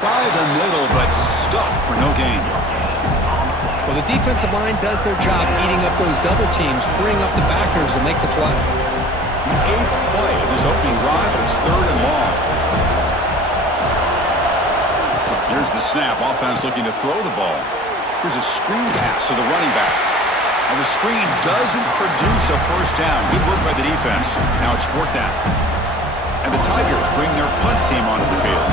By the middle, but stuffed for no gain. Well, the defensive line does their job eating up those double teams, freeing up the backers to make the play. The 8th play of this opening drive, it's 3rd and long. Here's the snap. Offense looking to throw the ball. Here's a screen pass to the running back. Now the screen doesn't produce a first down. Good work by the defense. Now it's 4th down. And the Tigers bring their punt team onto the field.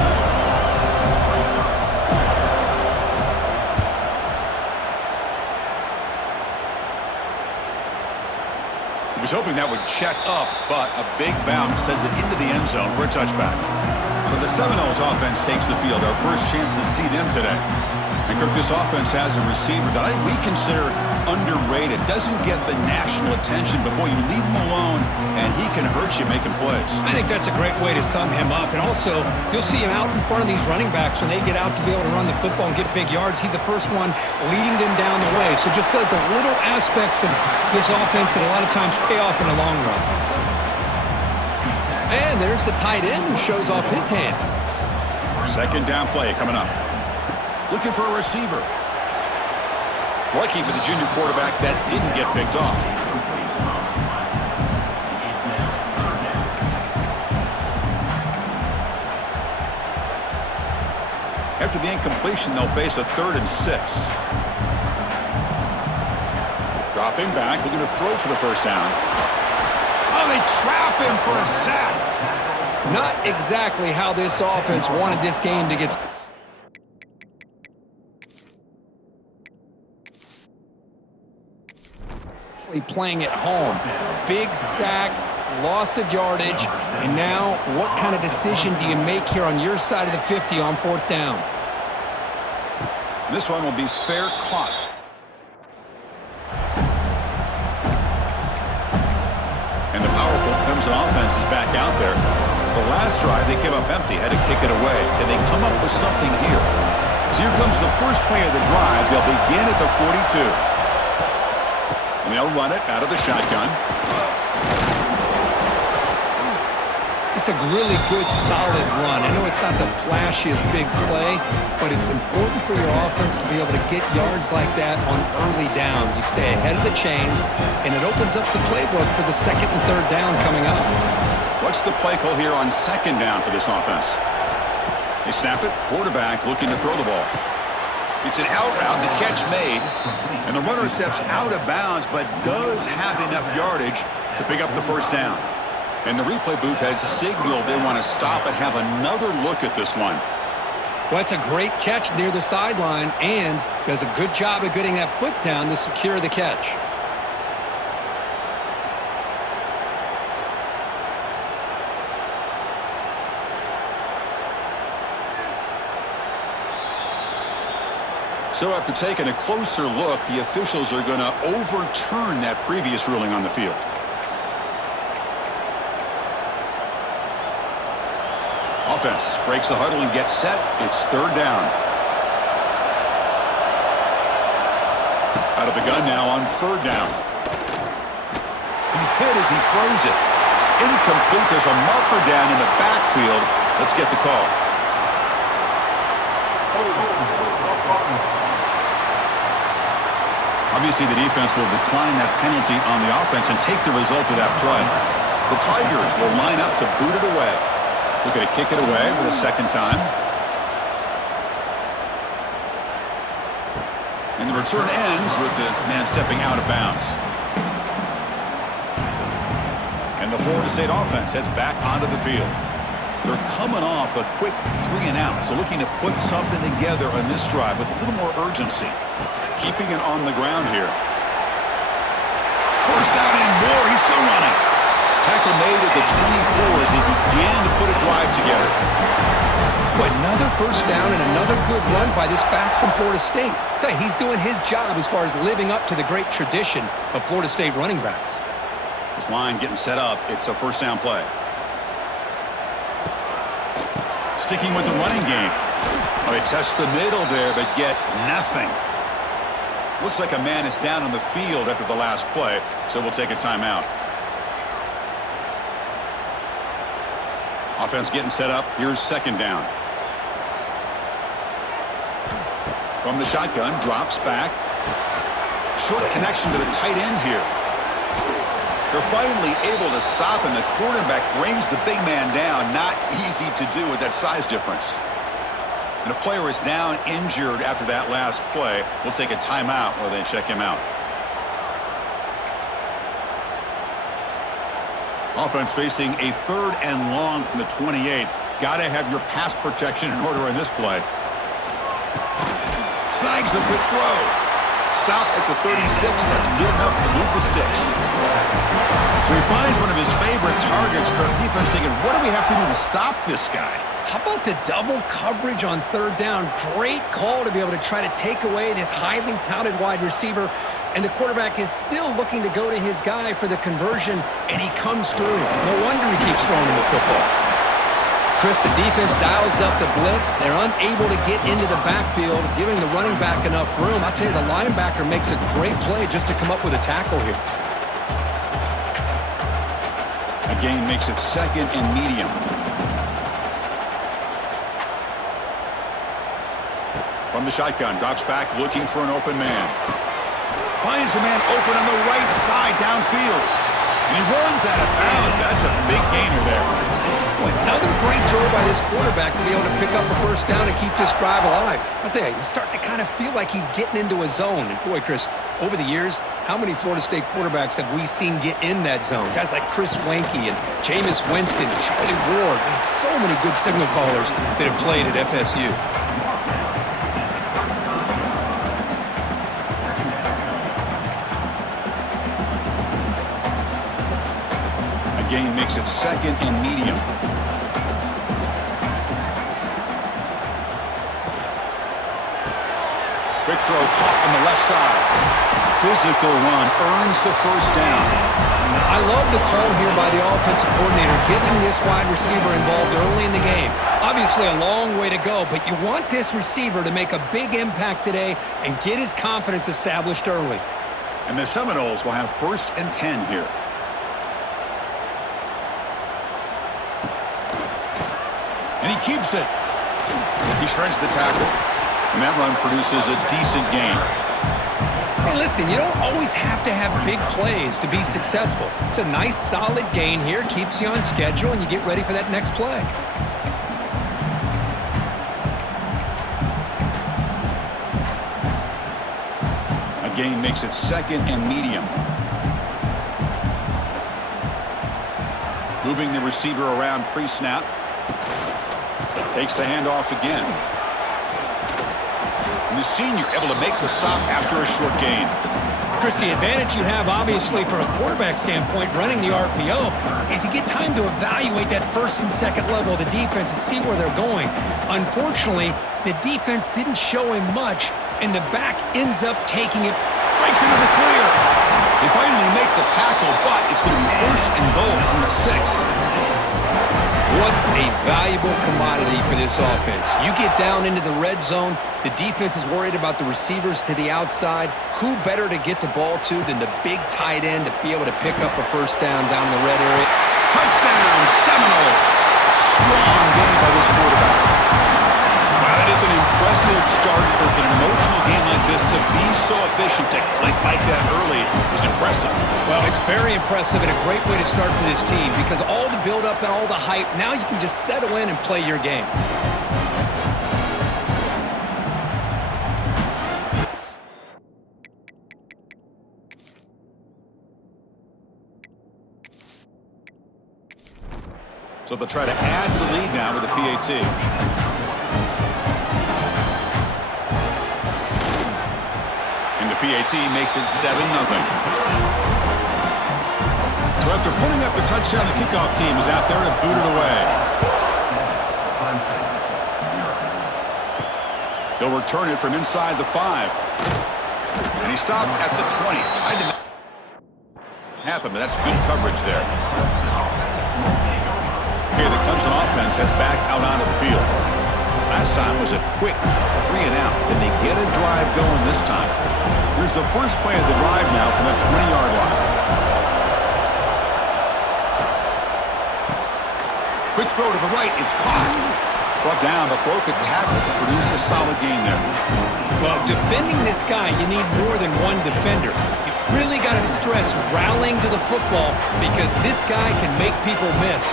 He was hoping that would check up, but a big bounce sends it into the end zone for a touchback. So the Seminoles offense takes the field. Our first chance to see them today. And Kirk, this offense has a receiver that we consider underrated. Doesn't get the national attention, but boy, you leave him alone, and he can hurt you making plays. I think that's a great way to sum him up. And also, you'll see him out in front of these running backs when they get out to be able to run the football and get big yards. He's the first one leading them down the way. So just does the little aspects of this offense that a lot of times pay off in the long run. And there's the tight end who shows off his hands. 2nd down play coming up. Looking for a receiver. Lucky for the junior quarterback, that didn't get picked off. After the incompletion, they'll face a 3rd and 6. Dropping back, looking to throw for the first down. Oh, they trap him for a sack. Not exactly how this offense wanted this game to get. Playing at home. Big sack, loss of yardage, and now what kind of decision do you make here on your side of the 50 on 4th down? This one will be fair caught. And the powerful Clemson offense is back out there. The last drive, they came up empty, had to kick it away. Can they come up with something here? So here comes the first play of the drive. They'll begin at the 42. And they'll run it out of the shotgun. It's a really good, solid run. I know it's not the flashiest big play, but it's important for your offense to be able to get yards like that on early downs. You stay ahead of the chains, and it opens up the playbook for the 2nd and 3rd down coming up. What's the play call here on 2nd down for this offense? They snap it. Quarterback looking to throw the ball. It's an out route, the catch made, and the runner steps out of bounds, but does have enough yardage to pick up the first down. And the replay booth has signaled they want to stop and have another look at this one. Well, it's a great catch near the sideline, and does a good job of getting that foot down to secure the catch. So after taking a closer look, the officials are going to overturn that previous ruling on the field. Offense breaks the huddle and gets set. It's 3rd down. Out of the gun now on 3rd down. He's hit as he throws it. Incomplete. There's a marker down in the backfield. Let's get the call. Obviously, the defense will decline that penalty on the offense and take the result of that play. The Tigers will line up to boot it away. Looking to kick it away for the 2nd time. And the return ends with the man stepping out of bounds. And the Florida State offense heads back onto the field. They're coming off a quick 3 and out, so looking to put something together on this drive with a little more urgency. Keeping it on the ground here. First down and more. He's still running. Tackle made at the 24 as they begin to put a drive together. Another first down and another good run by this back from Florida State. He's doing his job as far as living up to the great tradition of Florida State running backs. This line getting set up. It's a first down play. Sticking with the running game. Oh, they test the middle there, but get nothing. Looks like a man is down on the field after the last play, so we'll take a timeout. Offense getting set up. Here's 2nd down. From the shotgun, drops back. Short connection to the tight end here. They're finally able to stop, and the quarterback brings the big man down. Not easy to do with that size difference. And a player is down injured after that last play. We'll take a timeout while they check him out. Offense facing a 3rd and long from the 28. Got to have your pass protection in order in this play. Snags the quick throw. Stop at the 36. That's good enough to move the sticks. So he finds one of his favorite targets. Kirk defense thinking, what do we have to do to stop this guy? How about the double coverage on 3rd down? Great call to be able to try to take away this highly touted wide receiver. And the quarterback is still looking to go to his guy for the conversion, and he comes through. No wonder he keeps throwing him the football. Chris, the defense dials up the blitz. They're unable to get into the backfield, giving the running back enough room. I tell you, the linebacker makes a great play just to come up with a tackle here. A gain makes it 2nd and medium. From the shotgun, drops back, looking for an open man. Finds a man open on the right side downfield. And he runs out of bounds. That's a big gainer there. Boy, another great throw by this quarterback to be able to pick up a 1st down and keep this drive alive. I'll tell you, he's starting to kind of feel like he's getting into a zone. And boy, Chris, over the years, how many Florida State quarterbacks have we seen get in that zone? Guys like Chris Weinke and Jameis Winston, Charlie Ward. Man, so many good signal callers that have played at FSU. Gain makes it 2nd and medium. Quick throw caught on the left side. Physical run earns the 1st down. I love the call here by the offensive coordinator, getting this wide receiver involved early in the game. Obviously a long way to go, but you want this receiver to make a big impact today and get his confidence established early. And the Seminoles will have 1st and 10 here. And he keeps it. He shreds the tackle. And that run produces a decent gain. Hey, listen, you don't always have to have big plays to be successful. It's a nice, solid gain here. Keeps you on schedule, and you get ready for that next play. A gain makes it 2nd and medium. Moving the receiver around pre-snap. Takes the handoff again. And the senior able to make the stop after a short gain. Chris, the advantage you have, obviously, from a quarterback standpoint, running the RPO, is you get time to evaluate that 1st and 2nd level of the defense and see where they're going. Unfortunately, the defense didn't show him much, and the back ends up taking it. Breaks into the clear. They finally make the tackle, but it's going to be 1st and goal from the 6. What a valuable commodity for this offense. You get down into the red zone, the defense is worried about the receivers to the outside. Who better to get the ball to than the big tight end to be able to pick up a 1st down in the red area? Touchdown, Seminoles. Strong game by this quarterback. Wow, that is an impressive start, Kirk. In an emotional game like this, to be so efficient, to click like that early is impressive. Well, it's very impressive and a great way to start for this team because all the build-up and all the hype, now you can just settle in and play your game. So they'll try to add to the lead now with the PAT. And the PAT makes it 7-0. So after putting up a touchdown, the kickoff team is out there to boot it away. They'll return it from inside the 5. And he stopped at the 20. Tried to happen, but that's good coverage there. Okay, the Clemson offense heads back out onto the field. Last time was a quick 3 and out. Then they get a drive going this time. Here's the first play of the drive now from the 20-yard line. Quick throw to the right. It's caught. Brought down, but broke a tackle to produce a solid gain there. Well, defending this guy, you need more than one defender. You really got to stress rallying to the football because this guy can make people miss.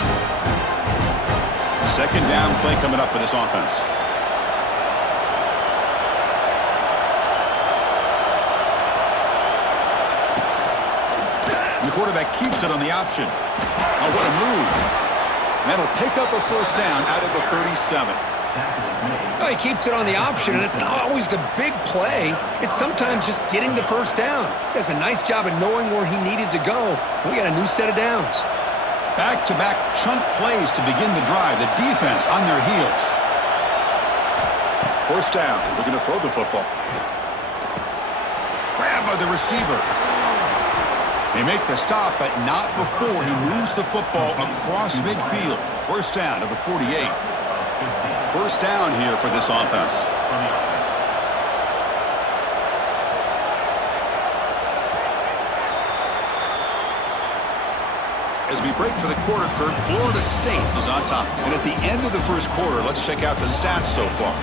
Second down play coming up for this offense. And the quarterback keeps it on the option. Oh, what a move. That'll pick up a first down out of the 37. Well, he keeps it on the option, and it's not always the big play. It's sometimes just getting the first down. He does a nice job of knowing where he needed to go. We got a new set of downs. Back-to-back chunk plays to begin the drive. The defense on their heels. First down. Looking to throw the football. Grab by the receiver. They make the stop, but not before he moves the football across midfield. First down to the 48. First down here for this offense. As we break for the quarter, Kurt, Florida State is on top. And at the end of the first quarter, let's check out the stats so far.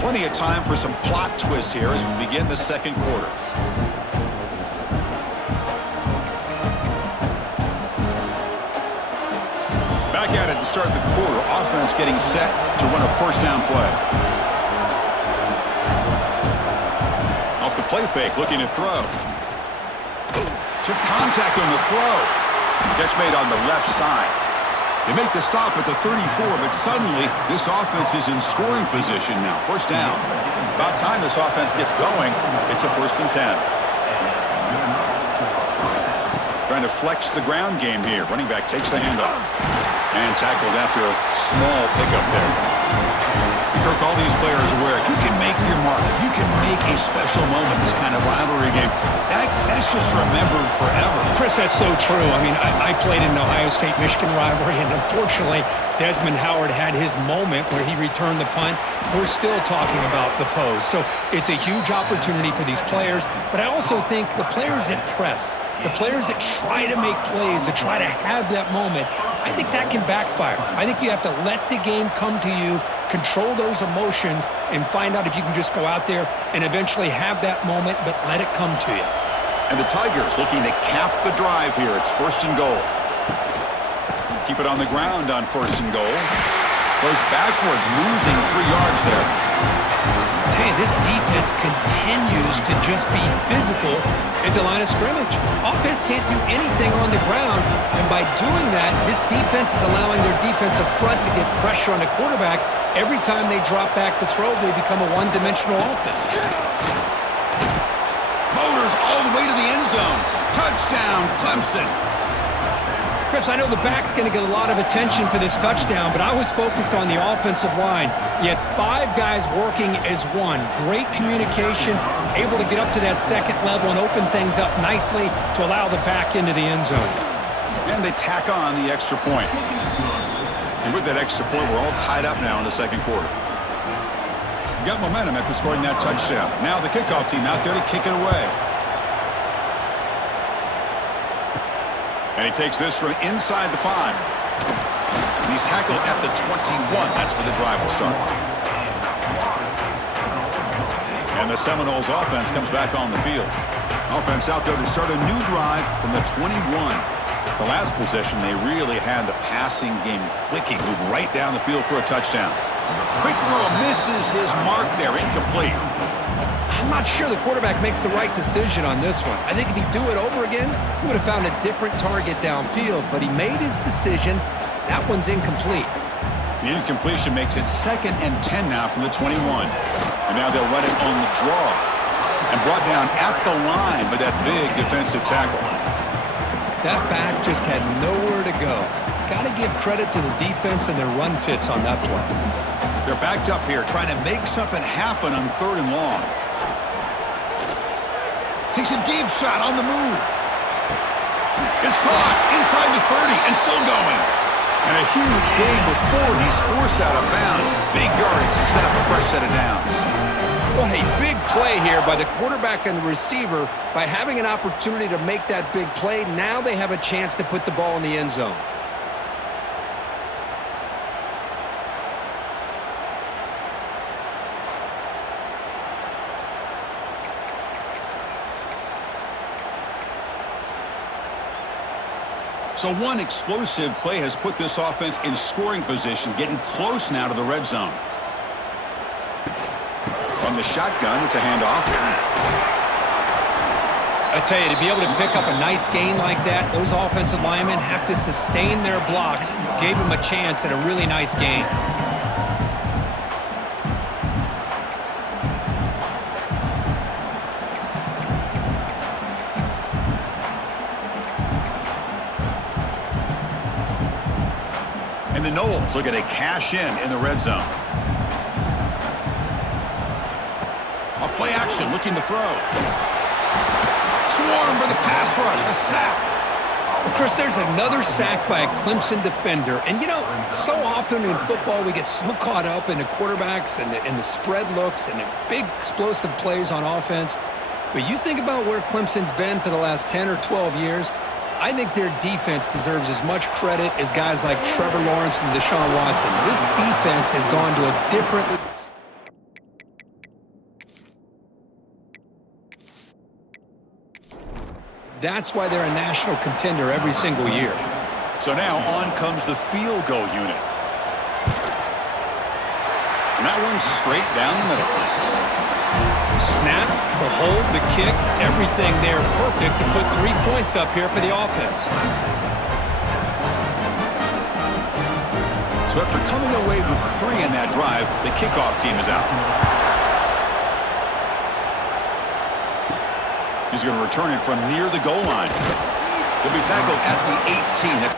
Plenty of time for some plot twists here as we begin the second quarter. Back at it to start the quarter. Offense getting set to run a first down play. Off the play fake, looking to throw. Took contact on the throw. Catch made on the left side. They make the stop at the 34, but suddenly this offense is in scoring position now. First down. About time this offense gets going. It's a 1st and 10. Trying to flex the ground game here. Running back takes the handoff. And tackled after a small pickup there. Kirk, all these players are aware, if you can make your mark, if you can make a special moment, this kind of rivalry game, that's just remembered forever. Chris, that's so true. I mean, I played in the Ohio State-Michigan rivalry, and unfortunately, Desmond Howard had his moment where he returned the punt. We're still talking about the pose. So it's a huge opportunity for these players, but I also think the players that press, the players that try to make plays, that try to have that moment, I think that can backfire. I think you have to let the game come to you, control those emotions, and find out if you can just go out there and eventually have that moment, but let it come to you. And the Tigers looking to cap the drive here. It's 1st and goal. Keep it on the ground on 1st and goal. Goes backwards, losing 3 yards there. Hey, this defense continues to just be physical at the line of scrimmage. Offense can't do anything on the ground, and by doing that, this defense is allowing their defensive front to get pressure on the quarterback. Every time they drop back to throw, they become a one-dimensional offense. Motors all the way to the end zone. Touchdown, Clemson. Chris, I know the back's going to get a lot of attention for this touchdown, but I was focused on the offensive line. You had 5 guys working as one. Great communication, able to get up to that second level and open things up nicely to allow the back into the end zone. And they tack on the extra point. And with that extra point, we're all tied up now in the second quarter. Got momentum after scoring that touchdown. Now the kickoff team out there to kick it away. And he takes this from inside the 5. And he's tackled at the 21. That's where the drive will start. And the Seminoles offense comes back on the field. Offense out there to start a new drive from the 21. The last possession, they really had the passing game clicking, move right down the field for a touchdown. Quick throw misses his mark there, incomplete. I'm not sure the quarterback makes the right decision on this one. I think if he'd do it over again, he would have found a different target downfield, but he made his decision. That one's incomplete. The incompletion makes it 2nd and 10 now from the 21. And now they'll run it on the draw. And brought down at the line by that big defensive tackle. That back just had nowhere to go. Got to give credit to the defense and their run fits on that play. They're backed up here, trying to make something happen on 3rd and long. Takes a deep shot on the move. It's caught inside the 30 and still going. And a huge gain before he's forced out of bounds. Big yardage to set up a fresh set of downs. What a big play here by the quarterback and the receiver. By having an opportunity to make that big play, now they have a chance to put the ball in the end zone. So one explosive play has put this offense in scoring position, getting close now to the red zone. On the shotgun, it's a handoff. I tell you, to be able to pick up a nice gain like that, those offensive linemen have to sustain their blocks. Gave them a chance at a really nice gain. And the Knowles looking to cash in the red zone. A play action, looking to throw. Swarmed by the pass rush, a sack. Well, Chris, there's another sack by a Clemson defender. And, you know, so often in football we get so caught up in the quarterbacks and the spread looks and the big explosive plays on offense. But you think about where Clemson's been for the last 10 or 12 years, I think their defense deserves as much credit as guys like Trevor Lawrence and Deshaun Watson. This defense has gone to a different... That's why they're a national contender every single year. So now on comes the field goal unit. And that one's straight down the middle. Snap, the hold, the kick, everything there perfect to put 3 points up here for the offense. So after coming away with 3 in that drive, the kickoff team is out. He's going to return it from near the goal line. He'll be tackled at the 18. That's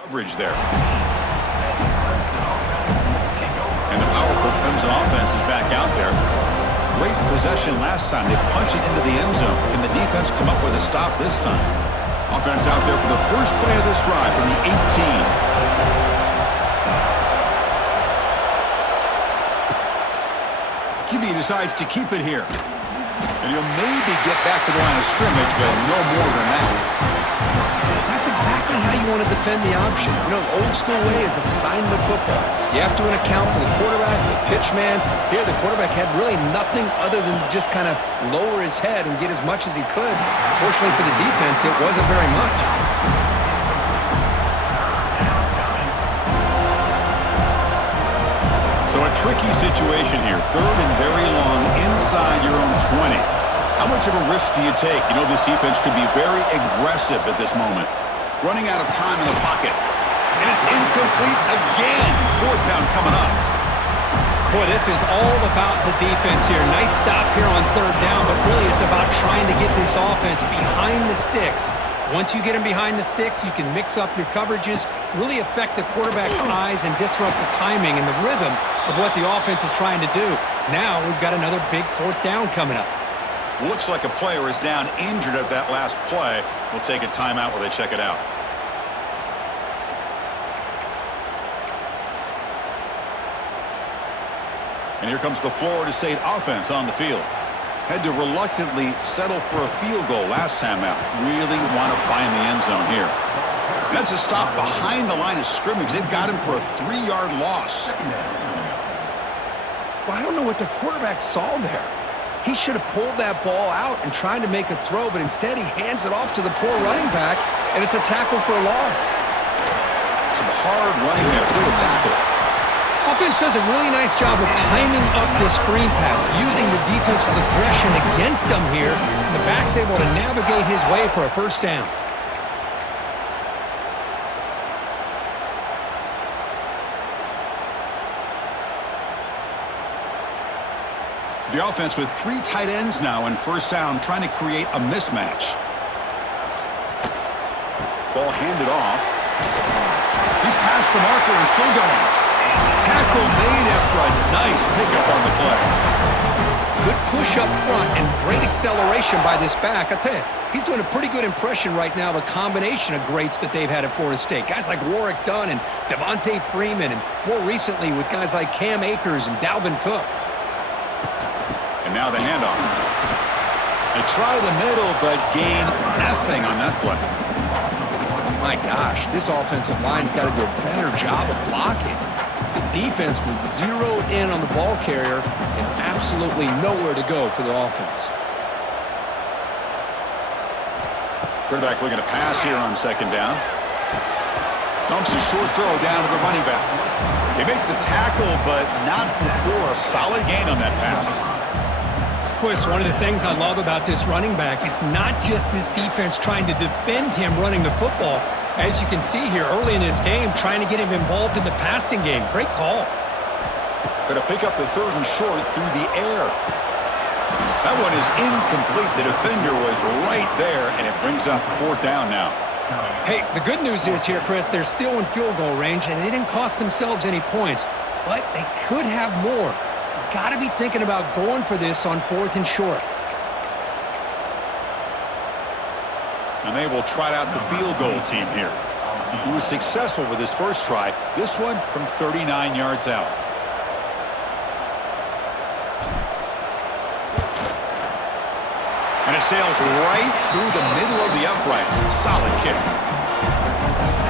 coverage there. And the powerful Clemson offense is back out there. Great possession last time. They punch it into the end zone. Can the defense come up with a stop this time? Offense out there for the first play of this drive from the 18. QB decides to keep it here. And he'll maybe get back to the line of scrimmage, but no more than that. That's exactly how you want to defend the option. You know, the old school way is assignment football. You have to account for the quarterback, the pitch man. Here, the quarterback had really nothing other than just kind of lower his head and get as much as he could. Fortunately for the defense, it wasn't very much. So a tricky situation here. 3rd and very long inside your own 20. How much of a risk do you take? You know, this defense could be very aggressive at this moment. Running out of time in the pocket. And it's incomplete again. 4th down coming up. Boy, this is all about the defense here. Nice stop here on 3rd down, but really it's about trying to get this offense behind the sticks. Once you get them behind the sticks, you can mix up your coverages, really affect the quarterback's eyes and disrupt the timing and the rhythm of what the offense is trying to do. Now we've got another big 4th down coming up. Looks like a player is down injured at that last play. We'll take a timeout while they check it out. And here comes the Florida State offense on the field. Had to reluctantly settle for a field goal last time out. Really want to find the end zone here. That's a stop behind the line of scrimmage. They've got him for a 3-yard loss. Well, I don't know what the quarterback saw there. He should have pulled that ball out and tried to make a throw, but instead he hands it off to the poor running back, and it's a tackle for a loss. Some hard running there through a tackle. Offense does a really nice job of timing up the screen pass, using the defense's aggression against them here. The back's able to navigate his way for a 1st down. The offense with 3 tight ends now in 1st down, trying to create a mismatch. Ball handed off. He's past the marker and still going. Tackle made after a nice pickup on the play. Good push up front and great acceleration by this back. I tell you, he's doing a pretty good impression right now of a combination of greats that they've had at Florida State. Guys like Warrick Dunn and Devontae Freeman, and more recently with guys like Cam Akers and Dalvin Cook. now the handoff. They try the middle, but gain nothing on that play. My gosh, this offensive line's got to do a better job of blocking. The defense was zeroed in on the ball carrier and absolutely nowhere to go for the offense. Quarterback looking to pass here on second down. Dumps a short throw down to the running back. They make the tackle, but not before a solid gain on that pass. Boy, it's one of the things I love about this running back. It's not just this defense trying to defend him running the football. As you can see here early in this game, trying to get him involved in the passing game. Great call. Going to pick up the third and short through the air. That one is incomplete. The defender was right there, and it brings up fourth down now. Hey, the good news is here, Chris, they're still in field goal range, and they didn't cost themselves any points, but they could have more. You got to be thinking about going for this on fourth and short. And they will trot out the field goal team here. He was successful with his first try. This one from 39 yards out. And it sails right through the middle of the uprights. Solid kick.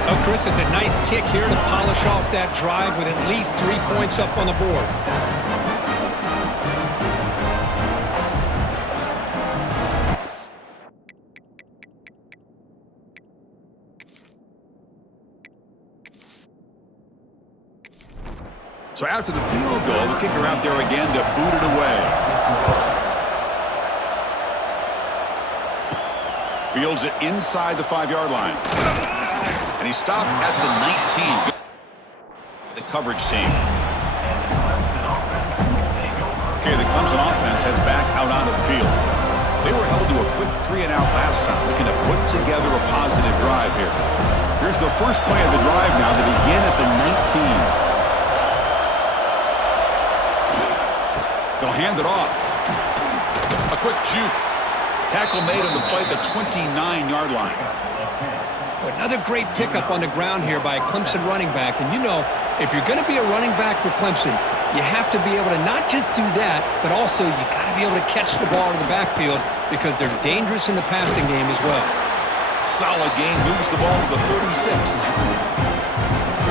Oh, Chris, it's a nice kick here to polish off that drive with at least 3 points up on the board. So after the field goal, the kicker out there again to boot it away. Fields it inside the 5-yard line. And he stopped at the 19. The coverage team. Okay, the Clemson offense heads back out onto the field. They were held to a quick 3-and-out last time, looking to put together a positive drive here. Here's the first play of the drive now. They begin at the 19. They'll hand it off. A quick juke. Tackle made on the play at the 29-yard line. But another great pickup on the ground here by a Clemson running back. And you know, if you're going to be a running back for Clemson, you have to be able to not just do that, but also you got to be able to catch the ball in the backfield because they're dangerous in the passing game as well. Solid gain, moves the ball to the 36.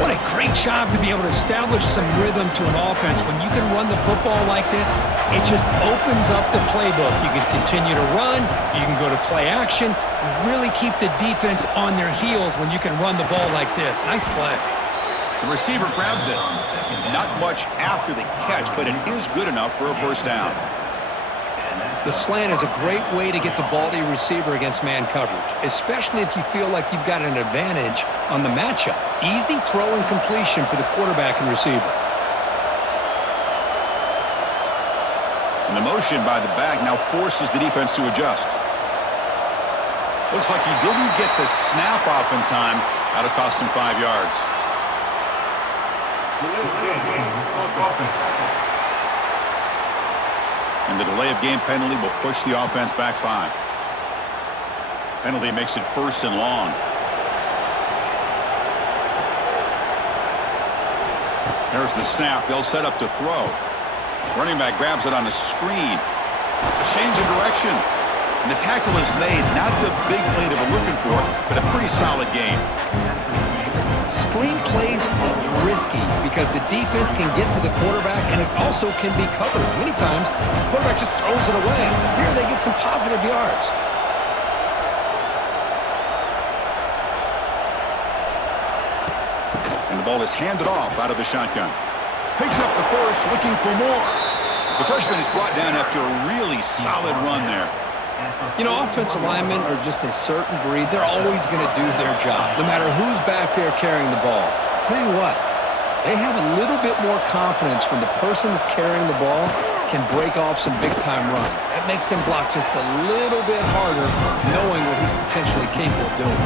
What a great job to be able to establish some rhythm to an offense. When you can run the football like this, it just opens up the playbook. You can continue to run. You can go to play action. You really keep the defense on their heels when you can run the ball like this. Nice play. The receiver grabs it. Not much after the catch, but it is good enough for a first down. The slant is a great way to get the ball to your receiver against man coverage, especially if you feel like you've got an advantage on the matchup. Easy throw and completion for the quarterback and receiver. And the motion by the back now forces the defense to adjust. Looks like he didn't get the snap off in time. That'll cost him 5 yards. And the delay of game penalty will push the offense back 5. Penalty makes it first and long. There's the snap. They'll set up to throw. Running back grabs it on a screen. A change of direction. And the tackle is made. Not the big play that we're looking for, but a pretty solid gain. Screen plays are risky because the defense can get to the quarterback and it also can be covered. Many times, the quarterback just throws it away. Here they get some positive yards. And the ball is handed off out of the shotgun. Picks up the first, looking for more. The freshman is brought down after a really solid run there. You know, offensive linemen are just a certain breed. They're always going to do their job, no matter who's back there carrying the ball. I'll tell you what, they have a little bit more confidence when the person that's carrying the ball can break off some big-time runs. That makes them block just a little bit harder, knowing what he's potentially capable of doing.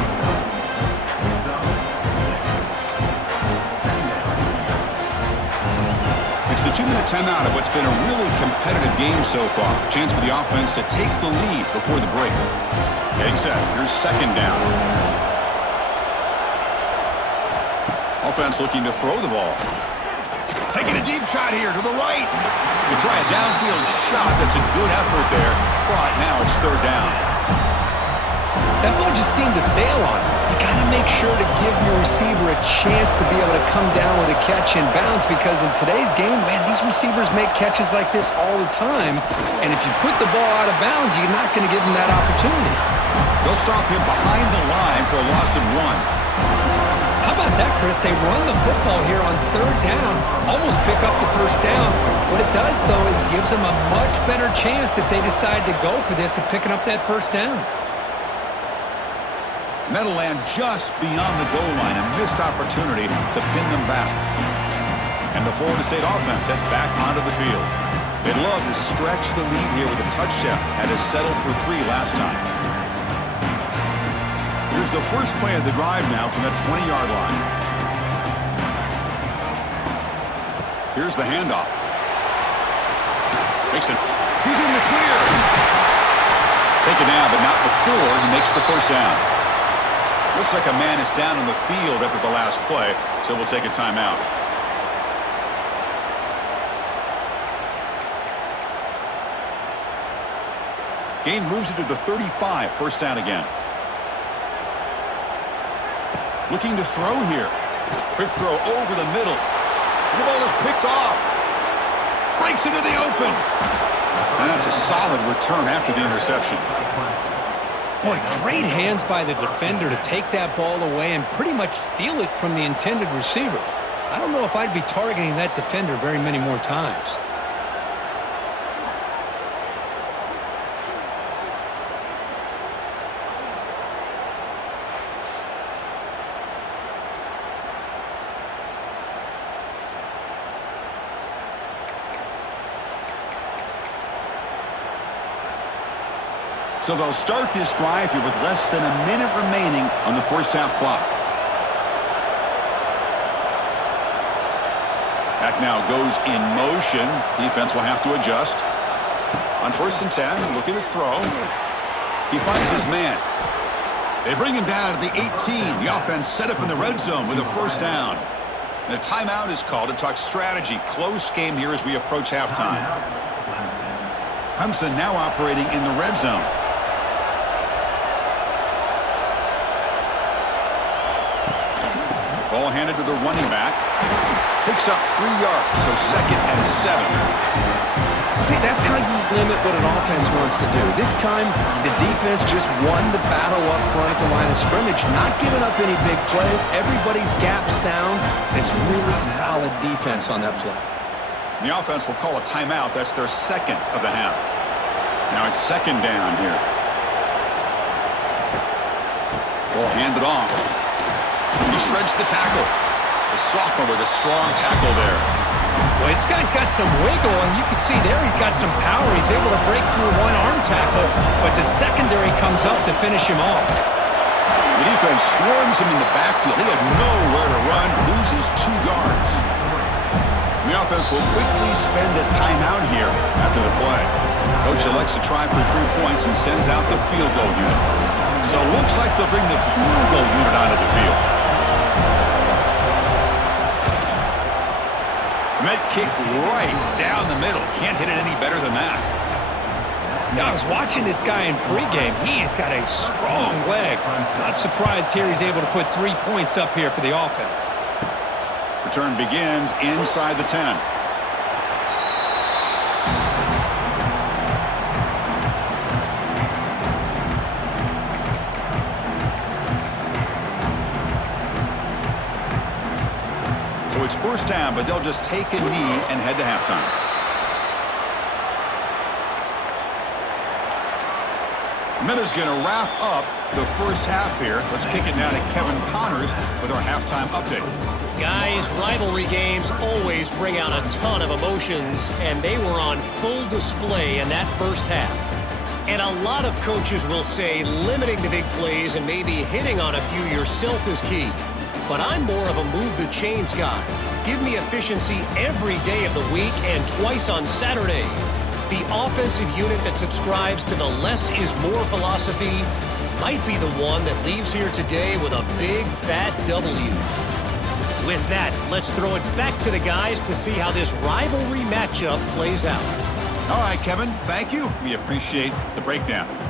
It's the 2-minute timeout of what's been a really competitive game so far. Chance for the offense to take the lead before the break. Getting set. Here's second down. Offense looking to throw the ball. Taking a deep shot here to the right. You try a downfield shot. That's a good effort there. But now it's third down. That ball just seemed to sail on him. You got to make sure to give your receiver a chance to be able to come down with a catch and bounce, because in today's game, man, these receivers make catches like this all the time. And if you put the ball out of bounds, you're not going to give them that opportunity. They'll stop him behind the line for a loss of 1. How about that, Chris? They run the football here on third down, almost pick up the first down. What it does, though, is it gives them a much better chance if they decide to go for this of picking up that first down. And that'll land just beyond the goal line. A missed opportunity to pin them back. And the Florida State offense heads back onto the field. They'd love to stretch the lead here with a touchdown. Had to settle for 3 last time. Here's the first play of the drive now from the 20-yard line. Here's the handoff. Makes it. He's in the clear. Taken down, but not before he makes the first down. Looks like a man is down on the field after the last play, so we'll take a timeout. Gain moves it to the 35, first down again. Looking to throw here. Quick throw over the middle. And the ball is picked off. Breaks into the open. And that's a solid return after the interception. Boy, great hands by the defender to take that ball away and pretty much steal it from the intended receiver. I don't know if I'd be targeting that defender very many more times. So they'll start this drive here with less than a minute remaining on the first half clock. Back now goes in motion. Defense will have to adjust. On 1st and 10, looking to throw. He finds his man. They bring him down at the 18. The offense set up in the red zone with a first down. And a timeout is called to talk strategy. Close game here as we approach halftime. Clemson now operating in the red zone. Ball handed to the running back. Picks up 3 yards, so 2nd and 7. See, that's how you limit what an offense wants to do. This time, the defense just won the battle up front at the line of scrimmage, not giving up any big plays. Everybody's gap sound. It's really solid defense on that play. The offense will call a timeout. That's their 2nd of the half. Now it's 2nd down here. Ball handed off. He shreds the tackle. The sophomore with a strong tackle there. Well, this guy's got some wiggle, and you can see there he's got some power. He's able to break through one arm tackle, but the secondary comes up to finish him off. The defense swarms him in the backfield. He had nowhere to run, loses 2 yards. The offense will quickly spend a timeout here after the play. Coach elects to try for 3 points and sends out the field goal unit. So it looks like they'll bring the field goal unit onto the field. And that kick right down the middle. Can't hit it any better than that. Now, I was watching this guy in pregame. He's got a strong leg. Not surprised here he's able to put 3 points up here for the offense. Return begins inside the 10. So it's first down, but they'll just take a knee and head to halftime. Miller's going to wrap up the first half here. Let's kick it now to Kevin Connors with our halftime update. Guys, rivalry games always bring out a ton of emotions, and they were on full display in that first half. And a lot of coaches will say limiting the big plays and maybe hitting on a few yourself is key. But I'm more of a move the chains guy. Give me efficiency every day of the week and twice on Saturday. The offensive unit that subscribes to the less is more philosophy might be the one that leaves here today with a big, fat W. With that, let's throw it back to the guys to see how this rivalry matchup plays out. All right, Kevin, thank you. We appreciate the breakdown.